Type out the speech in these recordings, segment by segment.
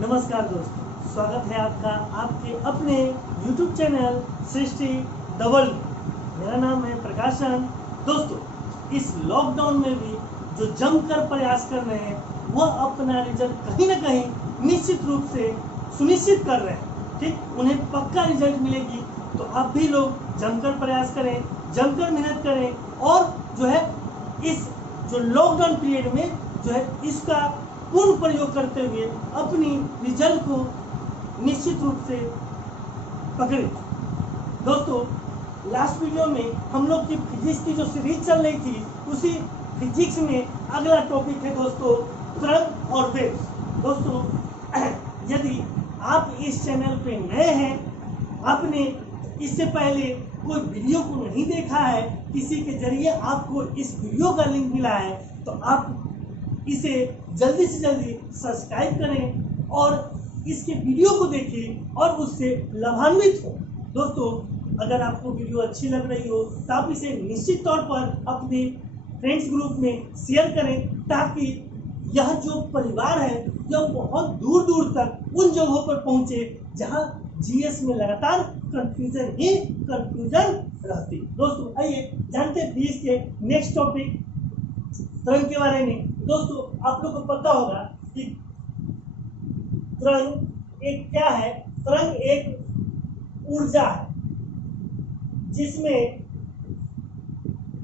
नमस्कार दोस्तों, स्वागत है आपका आपके अपने YouTube चैनल सृष्टि डबल। मेरा नाम है प्रकाशन। दोस्तों, इस लॉकडाउन में भी जो जमकर प्रयास कर रहे हैं वह अपना रिजल्ट कहीं ना कहीं निश्चित रूप से सुनिश्चित कर रहे हैं। ठीक, उन्हें पक्का रिजल्ट मिलेगी। तो आप भी लोग जमकर प्रयास करें, जमकर मेहनत करें और जो है इस जो लॉकडाउन पीरियड में जो है इसका पूर्ण प्रयोग करते हुए अपनी रिजल्ट को निश्चित रूप से पकड़े। दोस्तों, लास्ट वीडियो में हम लोग की फिजिक्स की जो सीरीज चल रही थी उसी फिजिक्स में अगला टॉपिक है दोस्तों तरंग और वेव्स। दोस्तों, यदि आप इस चैनल पे नए हैं, आपने इससे पहले कोई वीडियो को नहीं देखा है, किसी के जरिए आपको इस वीडियो का लिंक मिला है, तो आप इसे जल्दी से जल्दी सब्सक्राइब करें और इसके वीडियो को देखें और उससे लाभान्वित हो। दोस्तों, अगर आपको वीडियो अच्छी लग रही हो तो आप इसे निश्चित तौर पर अपने फ्रेंड्स ग्रुप में शेयर करें, ताकि यह जो परिवार है यह बहुत दूर दूर तक उन जगहों पर पहुंचे जहां जीएस में लगातार कंफ्यूजन ही कंफ्यूजन रहती। दोस्तों, आइए जानते हैं बीस के नेक्स्ट टॉपिक तरंग के बारे में। दोस्तों, आप लोग को पता होगा कि तरंग एक क्या है। तरंग एक ऊर्जा है जिसमें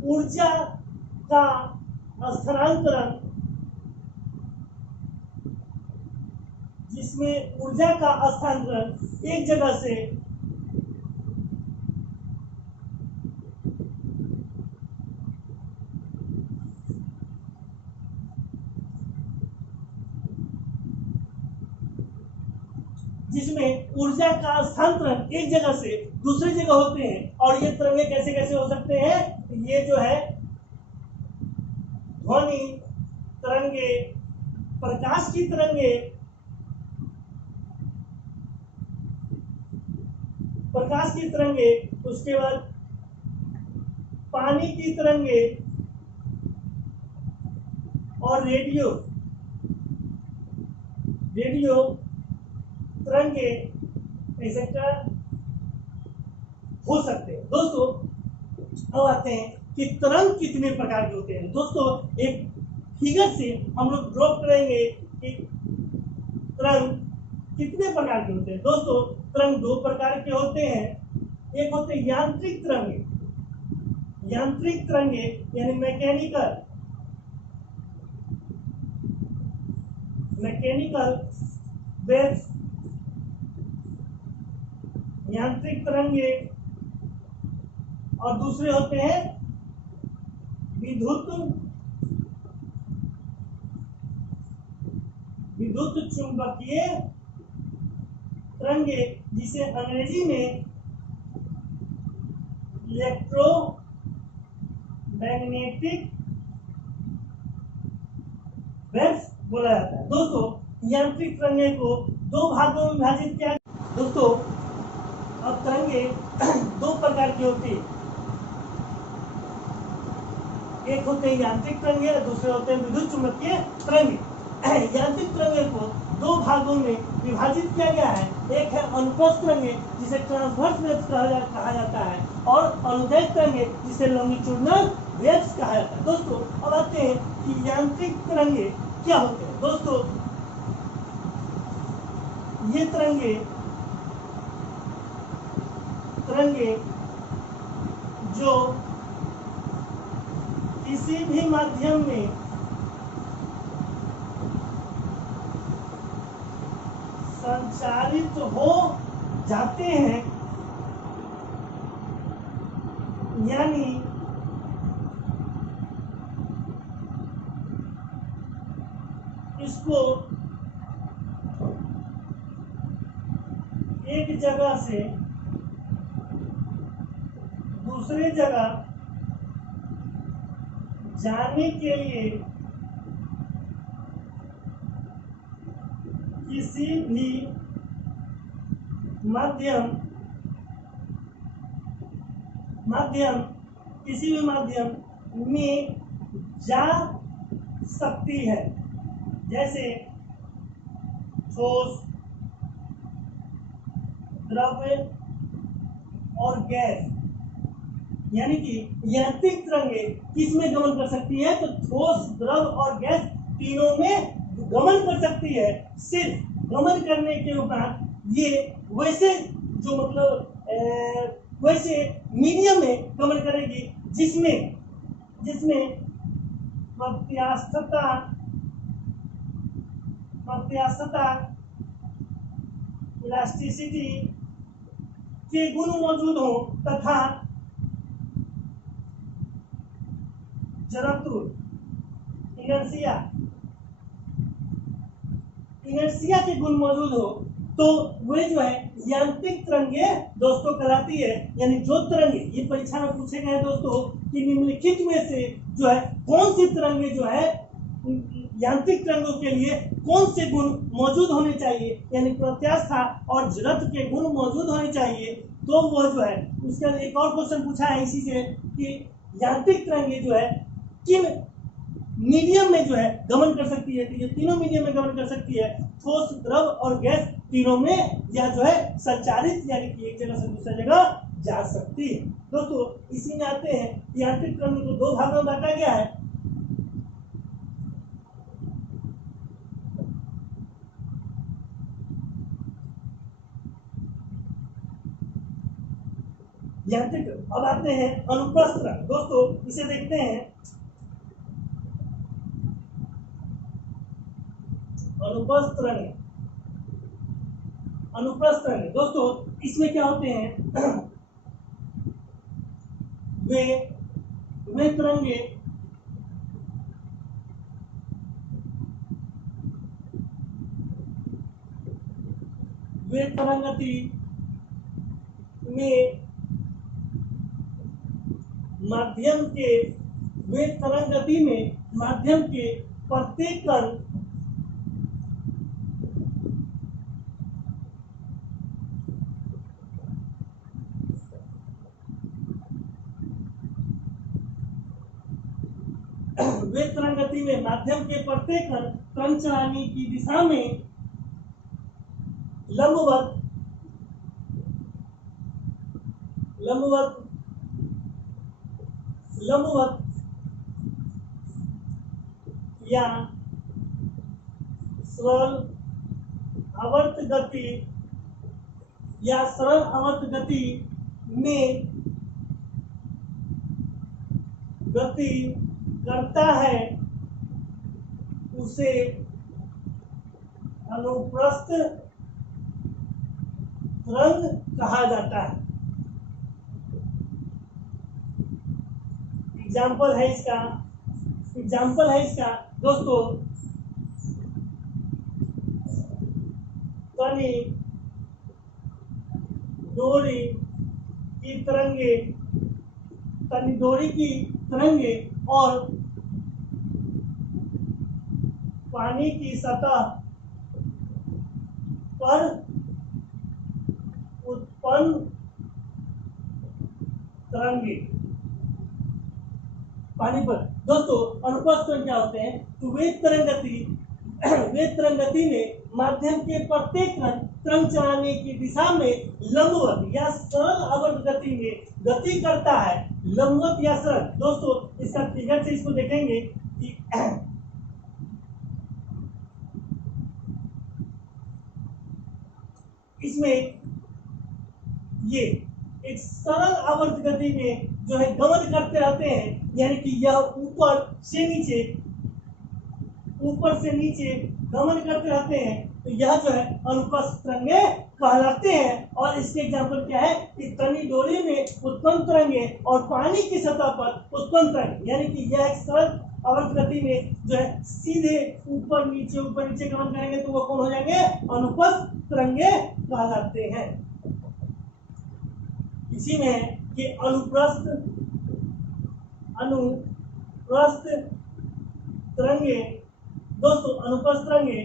ऊर्जा का स्थानांतरण एक जगह से एक जगह से दूसरी जगह होते हैं। और ये तरंगे कैसे कैसे हो सकते हैं? ये जो है ध्वनि तरंगे, प्रकाश की तरंगे, उसके बाद पानी की तरंगे और रेडियो तरंगे एक्सेट्रा हो सकते हैं। दोस्तों, अब आते हैं कि तरंग कितने प्रकार के होते हैं। दोस्तों, एक फिगर से हम लोग ड्रॉ करेंगे कि तरंग कितने प्रकार के होते हैं। दोस्तों, तरंग दो प्रकार के होते हैं। एक होते हैं यांत्रिक तरंगे यानी मैकेनिकल वेव्स, यांत्रिक तरंगे। और दूसरे होते हैं विद्युत चुंबकीय तरंगे, जिसे अंग्रेजी में इलेक्ट्रोमैग्नेटिक वेव्स बोला जाता है। दोस्तों, यांत्रिक तरंगे को दो भागों में विभाजित किया। दोस्तों, अब तरंगे दो प्रकार की होती है। एक होते हैं यांत्रिक तरंगे और दूसरे होते हैं विद्युत चुंबकीय तरंगे। यांत्रिक तरंगे को दो भागों में विभाजित किया गया है। एक है अनुप्रस्थ तरंगे, जिसे ट्रांसवर्स वेव्स कहा जाता है, और अनुदैर्घ्य तरंगे, जिसे लॉन्गिट्यूडिनल वेव्स कहा जाता है। दोस्तों, अब आते हैं कि यांत्रिक तरंगे क्या होते हैं। दोस्तों, ये तरंगे जो किसी भी माध्यम में संचारित हो जाते हैं, यानी इसको एक जगह से दूसरे जगह जाने के लिए किसी भी माध्यम में जा सकती है, जैसे ठोस, द्रव्य और गैस, यानी कि यांत्रिक तरंगें किस में गमन कर सकती है, तो ठोस, द्रव और गैस तीनों में गमन कर सकती है। सिर्फ गमन करने के उपरांत ये वैसे जो वैसे मीडियम में गमन करेगी जिसमें प्रत्यास्थता इलास्टिसिटी के गुण मौजूद हो तथा जड़त्व इनर्शिया के गुण मौजूद हो, तो वे जो है यांत्रिक तरंगे दोस्तों कहलाती है। यानी जो तरंगे ये परीक्षा में पूछे गए दोस्तों कि निम्नलिखित में से जो है कौन सी तरंगे जो है यांत्रिक तरंगों के लिए कौन से गुण मौजूद होने चाहिए, यानी प्रत्यास्था और जड़त्व के गुण मौजूद होने चाहिए, तो वो जो है उसका एक और क्वेश्चन पूछा है इसी से कि यांत्रिक तरंगे जो है किन मीडियम में जो है गमन कर सकती है। तो ये तीनों मीडियम में गमन कर सकती है, ठोस, द्रव और गैस तीनों में यह जो है संचारित, यानी कि एक जगह से दूसरी जगह जा सकती है। दोस्तों इसी में आते हैं यांत्रिक तरंगों को दो भागों में बांटा गया है। यांत्रिक, अब आते हैं अनुप्रस्थ तरंग। दोस्तों इसे देखते हैं, अनुप्रस्थ तरंग दोस्तों इसमें क्या होते हैं वे तरंगे वे तरंगति में माध्यम के प्रत्येक कण माध्यम के प्रत्येक कण तरंग चलाने की दिशा में लंबवत या सरल आवर्त गति में गति करता है, उसे अनुप्रस्थ तरंग कहा जाता है। एग्जाम्पल है इसका दोस्तों, तनी डोरी की तरंगे और पानी की सतह पर उत्पन्न तरंगे। पानी पर दोस्तों अनुप्रस्थ तरंग क्या होते हैं, तो वे तरंगति में माध्यम के प्रत्येक कण तरंग चलाने की दिशा में लंबवत या सरल आवर्त गति में गति करता है। लंबवत या सरल, दोस्तों इसका फिगर से इसको देखेंगे कि इसमें ये एक सरल आवर्त गति में जो है गमन करते रहते हैं, यानी कि यह ऊपर से नीचे गमन करते रहते हैं, तो यह जो है अनुप्रस्थ तरंगे कहलाते हैं। और इसके एग्जाम्पल क्या है कि तनी डोरी में उत्पन्न तरंगे और पानी की सतह पर उत्पन्न तरंगे, यानी कि यह एक सरल आवर्त गति में जो है सीधे ऊपर नीचे गमन करेंगे, तो वो कौन हो जाएंगे, अनुप्रस्थ तरंगे कहलाते हैं। इसी में है कि अनुप्रस्थ तरंगे, दोस्तों अनुप्रस्थ तरंगे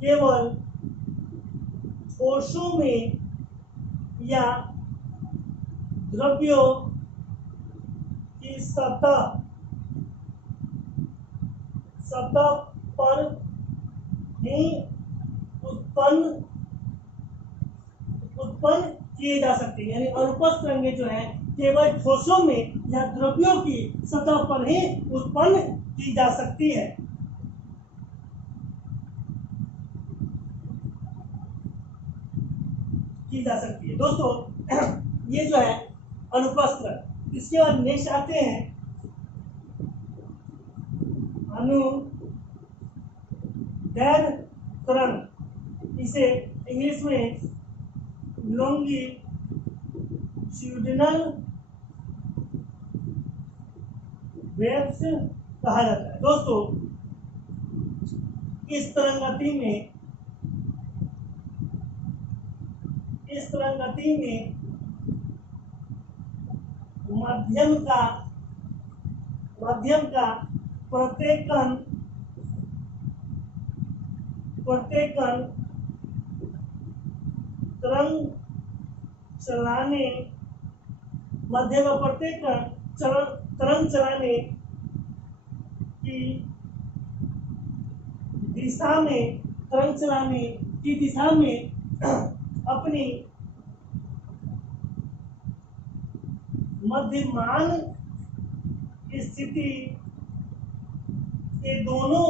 केवल ठोसों में या द्रव्यों की सतह पर ही उत्पन्न उत्पन्न किए जा सकते हैं, यानी अनुप्रस्थ तरंगें जो है केवल ठोसों में या द्रव्यों की सतह पर ही उत्पन्न की जा सकती है। दोस्तों ये जो है अनुप्रस्थ तरंग। इसके बाद नेक्स्ट आते हैं अनुदैर्घ्य तरंग। इसे इंग्लिश में लॉन्गिट्यूडिनल वेव्स कहा जाता है। दोस्तों इस तरंगति में माध्यम का प्रत्येक कण तरंग चलाने की दिशा में अपनी मध्यमान स्थिति के दोनों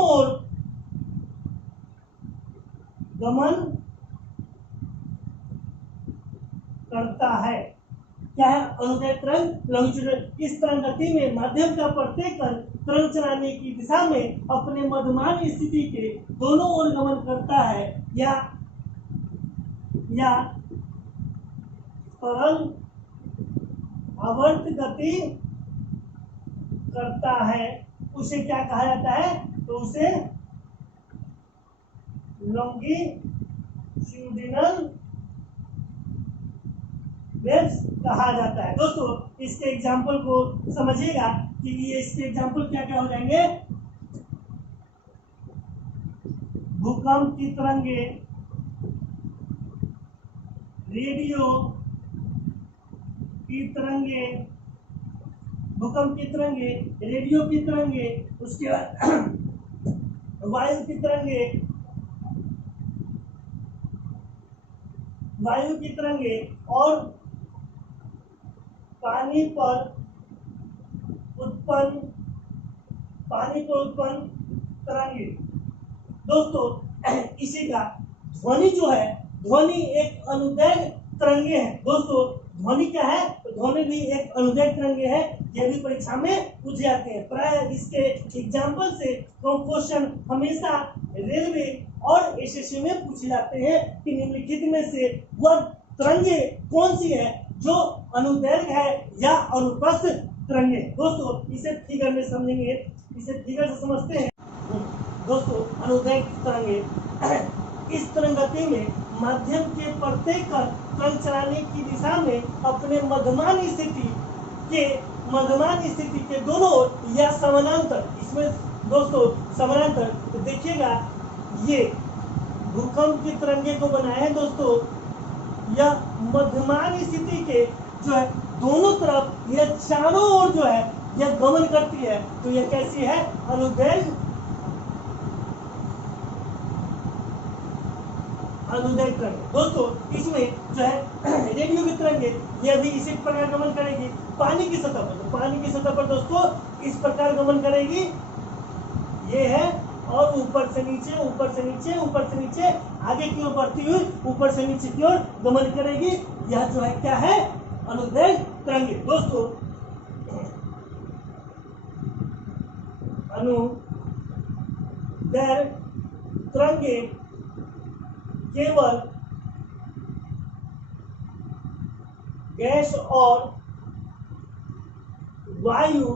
ओर गमन करता है। क्या है अनुदैर्घ्य तरंग, लॉन्गिट्यूडिनल। इस तरंगति में माध्यम का प्रत्येक कण तरंग चलाने की दिशा में अपने मध्यमान स्थिति के दोनों ओर गमन करता है या सरल आवर्त गति करता है। उसे क्या कहा जाता है? तो उसे लॉन्गिट्यूडिनल वेव्स कहा जाता है। दोस्तों इसके एग्जाम्पल को समझिएगा कि ये इसके एग्जाम्पल क्या क्या हो जाएंगे। भूकंप की तरंगे, रेडियो की तरंगे, भूकंप की तरंगे, रेडियो की तरंगे, उसके बाद वायु की तरंगे और पानी पर उत्पन्न तरंगे। दोस्तों इसी का ध्वनि जो है, ध्वनि एक अनुदैर्घ्य तरंगे है। दोस्तों ध्वनि क्या है? तो ध्वनि भी एक अनुदैर्घ्य तरंगे है। यह भी परीक्षा में पूछ जाते हैं। प्राय इसके एग्जाम्पल से क्वेश्चन हमेशा रेलवे और एसएससी में पूछे जाते हैं कि निम्नलिखित में से वह तरंगे कौन सी है जो अनुदैर्घ्य है या अनुप्रस्थ तरंगे। दोस्तों इसे फिगर में समझेंगे, इसे फिगर से समझते हैं। दोस्तों अनुदैर्घ्य तरंगे, इस तरंगति में माध्यम के प्रत्येक कण तरंग चलाने की दिशा में अपने मध्यमान स्थिति के दोनों ओर या समानांतर, इसमें दोस्तों समानांतर, तो देखिएगा ये भूकंप की तरंगे को बनाया है। दोस्तों यह मध्यमान स्थिति के जो है दोनों तरफ यह चारों ओर जो है यह गमन करती है। तो यह कैसी है? अनुदैर्घ्य तरंग। दोस्तों इसमें जो है रेडियो की तरंगे यह भी इसी प्रकार गमन करेगी पानी की सतह पर। तो पानी की सतह पर दोस्तों इस प्रकार गमन करेगी, ये है, और ऊपर से नीचे, ऊपर से नीचे, ऊपर से नीचे, आगे की ओर बढ़ती हुई ऊपर से नीचे की ओर गमन करेगी। यह जो है क्या है? अनुदैर्घ्य तरंगे। दोस्तों अनुदैर्घ्य तरंगे केवल गैस और वायु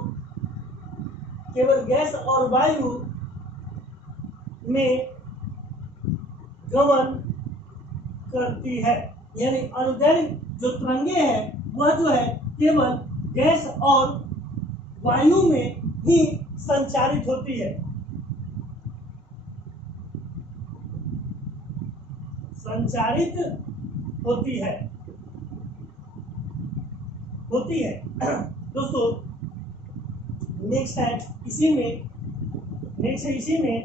में गमन करती है। यानी अनुदैर्घ्य जो तरंगे हैं वह जो है केवल गैस और वायु में ही संचारित होती है। दोस्तों नेक्स्ट है इसी में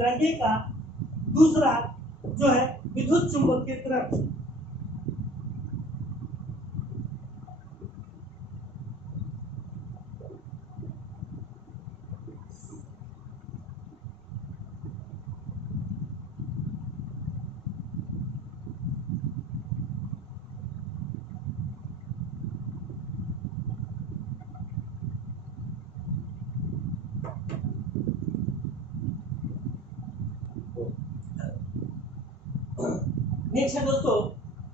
तरंगे का दूसरा जो है विद्युत चुंबकीय तरंग। नेक्स्ट है दोस्तों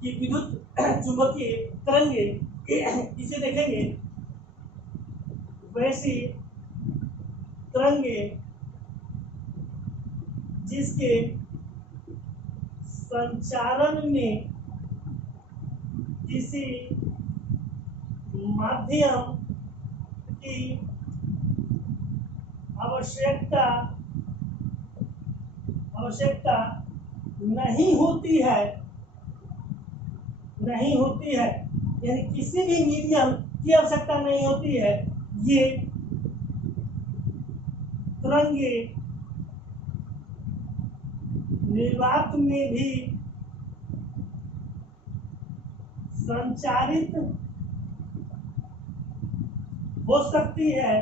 कि विद्युत चुंबकीय तरंगे इसे देखेंगे वैसी तरंगे जिसके संचारण में किसी माध्यम की आवश्यकता नहीं होती है, यानी किसी भी मीडियम की आवश्यकता नहीं होती है। ये तरंगे निर्वात में भी संचारित हो सकती है,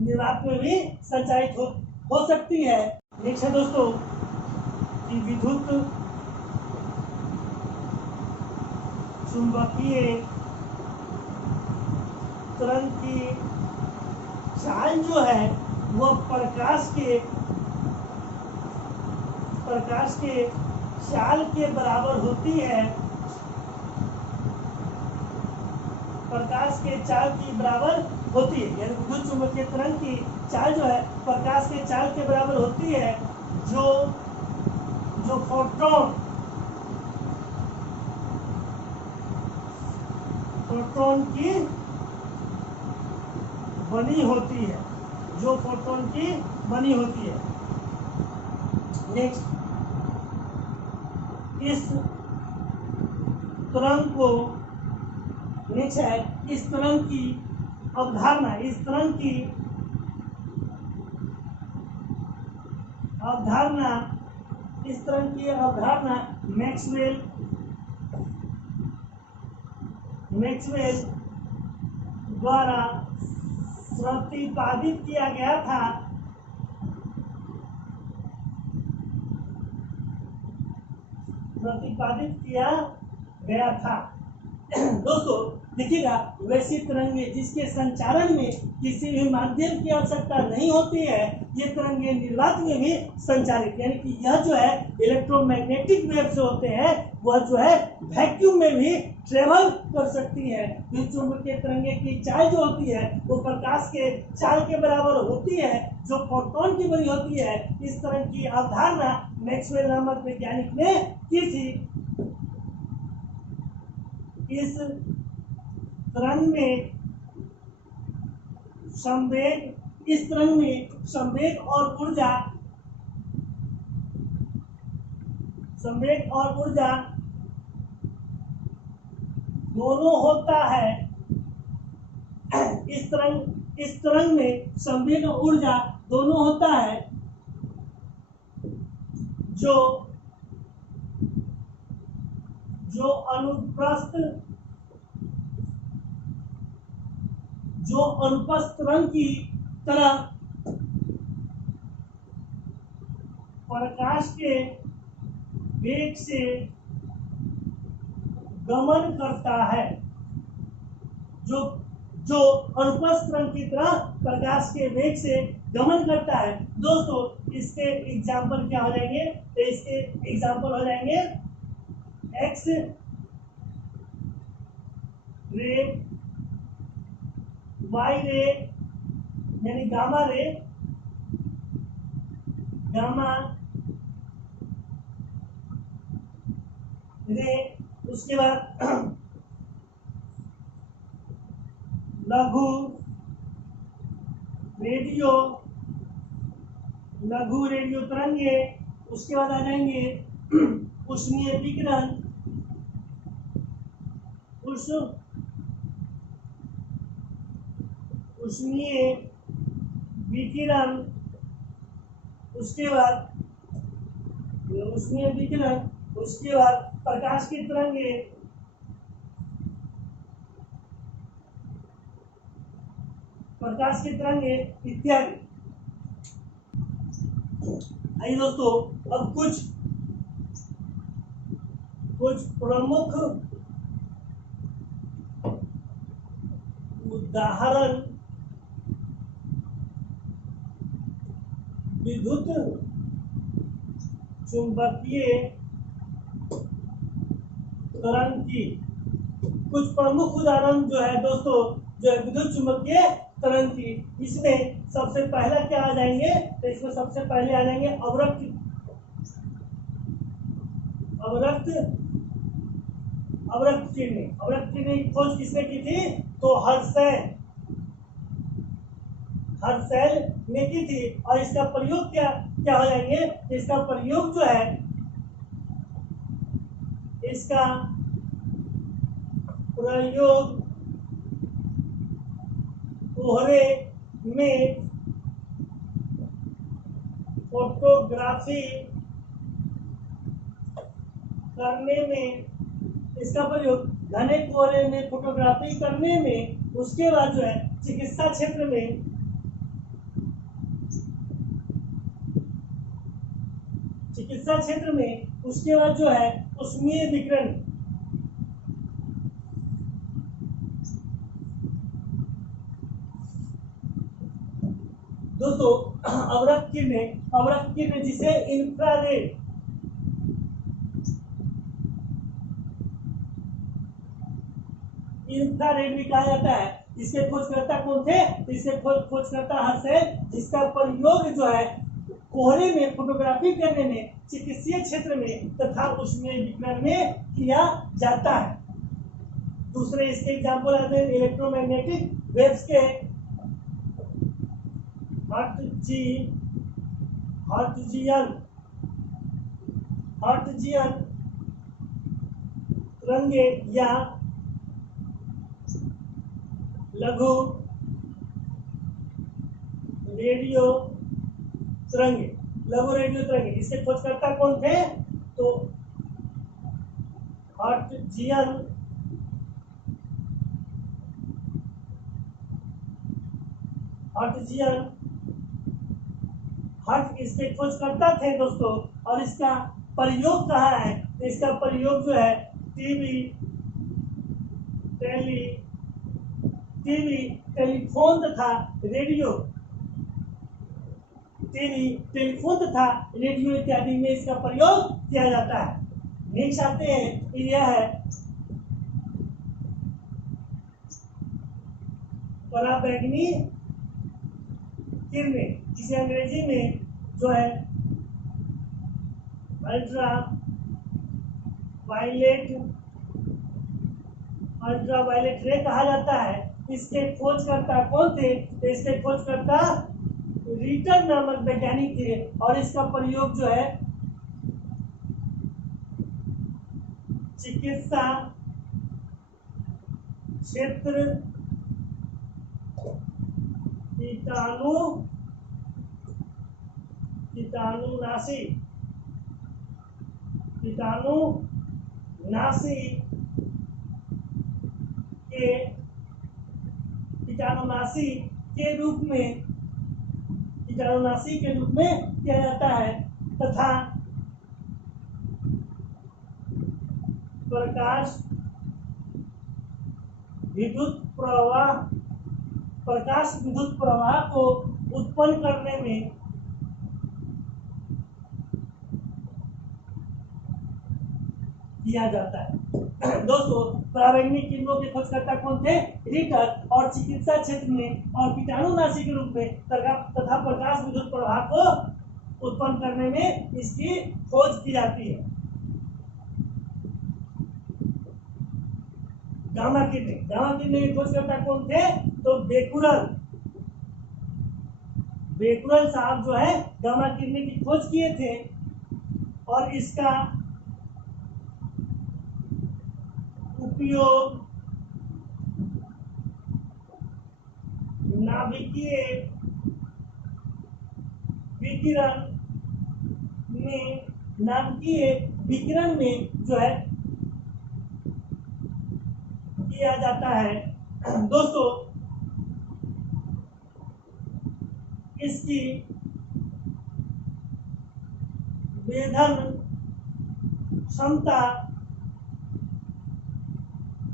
निर्वात में भी संचारित हो सकती है। नेक्स्ट है दोस्तों कि विद्युत चुंबकीय तरंग की चाल जो है वह प्रकाश के चाल के बराबर होती है। प्रकाश के चाल की बराबर होती है, यानी विद्युत चुंबकीय तरंग की चाल जो है प्रकाश के चाल के बराबर होती है। जो फोटोन की बनी होती है, जो फोटोन की बनी होती है। नेक्स्ट, इस तरंग को नेक्स्ट है इस तरंग की अवधारणा मैक्सवेल द्वारा प्रतिपादित किया गया था। दोस्तों देखिएगा, वैसी तरंगे जिसके संचारण में किसी भी माध्यम की आवश्यकता नहीं होती है, ये तरंगे निर्वात में भी संचारित, यानी कि यह जो है इलेक्ट्रोमैग्नेटिक वेव जो होते हैं वह जो है वैक्यूम में भी ट्रेवल कर सकती है। विद्युत चुंबकीय तरंगे की चाल जो होती है वो प्रकाश के चाल के बराबर होती है, जो फोटोन की बनी होती है। इस तरह की अवधारणा मैक्सवेल नामक वैज्ञानिक ने की थी। इस तरंग में संवेग और ऊर्जा दोनों होता है। इस तरंग में संवेग और ऊर्जा दोनों होता है, जो अनुप्रस्थ तरंग की तरह प्रकाश के वेग से गमन करता है। जो अनुप्रस्थ तरंग की तरह प्रकाश के वेग से गमन करता है। दोस्तों इसके एग्जाम्पल क्या हो जाएंगे? तो इसके एग्जाम्पल हो जाएंगे एक्स रे, वाई रे यानी गामा रे, उसके बाद लघु रेडियो तरंगे, उसके बाद आ जाएंगे उष्मीय विकिरण, उष्मीय विकिरण, उसके बाद उष्मीय विकिरण, उसके बाद प्रकाश की तरंगे, प्रकाश की तरंगे इत्यादि। आइए दोस्तों, अब कुछ प्रमुख उदाहरण विद्युत चुंबकीय तरंग की, कुछ प्रमुख उदाहरण जो है दोस्तों, जो है विद्युत चुंबकीय तरंग की। इसमें सबसे पहला क्या आ जाएंगे, तो इसमें सबसे पहले आ जाएंगे अवरक्त किरणें। अवरक्त किरणें की खोज किसने की थी, तो हर्शेल ने की थी। और इसका प्रयोग क्या हो जाएंगे, इसका प्रयोग जो है, इसका प्रयोग कोहरे में फोटोग्राफी करने में, इसका प्रयोग घने कोहरे में फोटोग्राफी करने में, उसके बाद जो है चिकित्सा क्षेत्र में, उसके बाद जो है उष्मीय विकिरण, दोस्तों अवरक्त किरणें जिसे इंफ्रारेड भी कहा जाता है। इसके खोजकर्ता कौन थे, इसके खोजकर्ता हर्शेल, जिसका प्रयोग जो है कोहरे में फोटोग्राफी करने में, चिकित्सीय क्षेत्र में तथा उष्मीय विकिरण में किया जाता है। दूसरे इसके एग्जाम्पल आते हैं इलेक्ट्रोमैग्नेटिक वेव्स के, हर्ट्जियन तरंगे या लघु रेडियो तरंगे। इसके खोजकर्ता कौन थे, तो हर्ट्जियन इसके खोजकर्ता थे दोस्तों। और इसका प्रयोग कहाँ है, तो इसका प्रयोग जो है टेलीफोन तथा रेडियो इत्यादि में इसका प्रयोग किया जाता है। नेक्स्ट आते हैं, यह है पराबैंगनी किरणें, जिसे अंग्रेजी में जो है अल्ट्रा वायलेट रे कहा जाता है। इसके खोजकर्ता कौन थे, तो इसके खोजकर्ता रीटर नामक वैज्ञानिक थे। और इसका प्रयोग जो है चिकित्सा क्षेत्र, कीटाणुनाशी के रूप में किया जाता है तथा प्रकाश विद्युत प्रवाह को उत्पन्न करने में किया जाता है। दोस्तों पराबैंगनी किरणों के खोजकर्ता कौन थे, रीटर। और चिकित्सा क्षेत्र में और कीटाणुनाशी के रूप में तथा प्रकाश विद्युत प्रवाह को उत्पन्न करने में इसकी खोज की जाती है। गामा किरणें के खोजकर्ता कौन थे, तो बेकुरल साहब जो है गामा किरणें की खोज किए थे। और इसका उपयोग नाभिकीय विकिरण में नाभिकीय विकिरण में जो है किया जाता है। दोस्तों इसकी वेधन क्षमता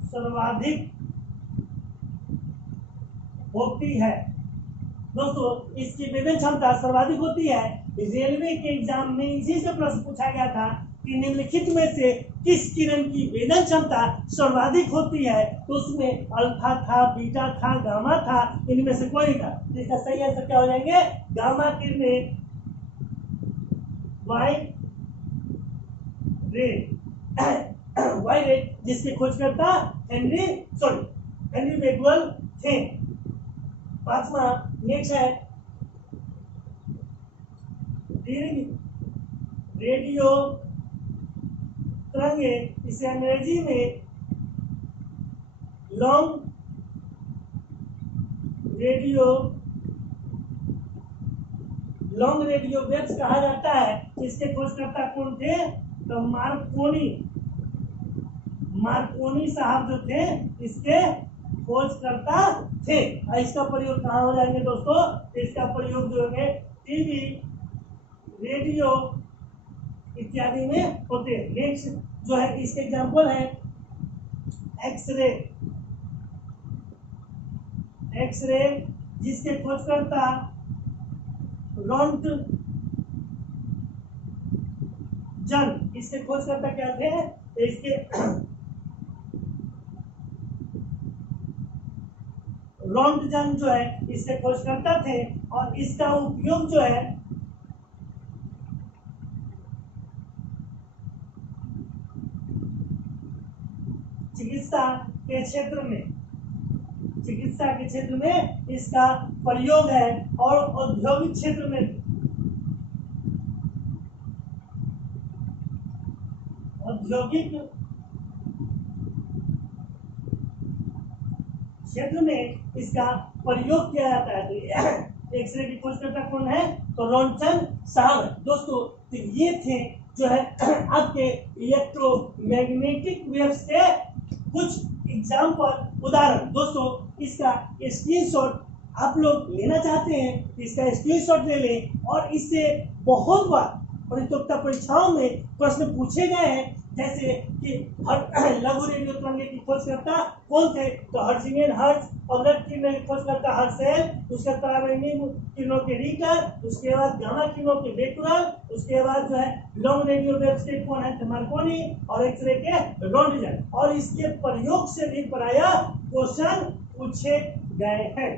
सर्वाधिक होती है। दोस्तों इसकी वेधन क्षमता सर्वाधिक होती है। रेलवे के एग्जाम में इसी से प्रश्न पूछा गया था कि निम्नलिखित में से किस किरण की वेधन क्षमता सर्वाधिक होती है, तो उसमें अल्फा था, बीटा था, गामा था, इनमें से कोई था। इसका सही आंसर क्या हो जाएंगे? गामा किरणें, वाई रे, वाई रे, जिसके खोजकर्ता हेनरी बैक्सवेल थे। पांचवा नेक्स्ट है रेडियो तरंगे, इसे अंग्रेजी में लॉन्ग रेडियो वेव्स कहा जाता है। इसके खोजकर्ता कौन थे? तो मार्कोनी साहब जो थे इसके खोजकर्ता थे। और इसका प्रयोग कहाँ हो जाएंगे दोस्तों? इसका प्रयोग जो है टीवी, रेडियो इत्यादि में होते हैं। नेक्स्ट जो है इसके एग्जाम्पल है एक्सरे, जिसके खोजकर्ता रोंटगन, इसके खोजकर्ता क्या थे? इसके रोंटगन जो है इसके खोजकर्ता थे। और इसका उपयोग जो है चिकित्सा के क्षेत्र में इसका प्रयोग है। और औद्योगिक क्षेत्र में इसका प्रयोग किया जाता है। तो एक्सरे की खोजकर्ता कौन है? तो रोंटगन साहब। दोस्तों तो ये थे जो है आपके इलेक्ट्रोमैग्नेटिक वेव्स के कुछ एग्जाम्पल, उदाहरण। दोस्तों इसका स्क्रीनशॉट आप लोग लेना चाहते हैं, इसका स्क्रीनशॉट ले लें। और इससे बहुत बार प्रतियोगिता परीक्षाओं में प्रश्न पूछे गए हैं, जैसे कि लघु रेडियो तरंगे की खोजकर्ता कौन थे? तो हर्ट्ज़, अवरक्त किरणों की खोजकर्ता हर्ट्ज़, उसके परावैंगिक किरणों के रीटर, उसके बाद गामा किरणों के बेक्यूरेल, उसके बाद जो है लॉन्ग रेडियो वेव्स के कौन है? तो मार्कोनी, और एक्सरे के रोंटगन। और इसके प्रयोग से भी प्रायः क्वेश्चन पूछे गए हैं।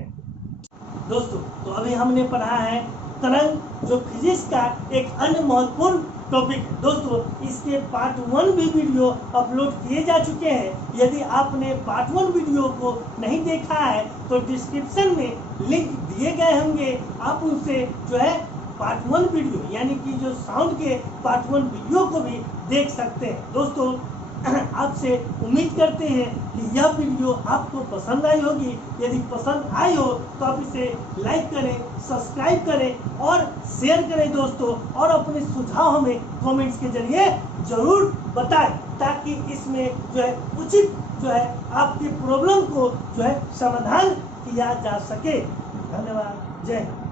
दोस्तों तो अभी हमने पढ़ा है तरंग, जो फिजिक्स का एक अन्य महत्वपूर्ण टॉपिक। दोस्तों इसके पार्ट 1 भी वीडियो अपलोड किए जा चुके हैं। यदि आपने पार्ट 1 वीडियो को नहीं देखा है तो डिस्क्रिप्शन में लिंक दिए गए होंगे, आप उनसे जो है पार्ट 1 वीडियो यानी कि जो साउंड के पार्ट 1 वीडियो को भी देख सकते हैं। दोस्तों आपसे उम्मीद करते हैं कि यह वीडियो आपको पसंद आई होगी। यदि पसंद आई हो तो आप इसे लाइक करें, सब्सक्राइब करें और शेयर करें दोस्तों। और अपने सुझाव हमें कमेंट्स के जरिए जरूर बताएं, ताकि इसमें जो है उचित जो है आपकी प्रॉब्लम को जो है समाधान किया जा सके। धन्यवाद। जय हिंद।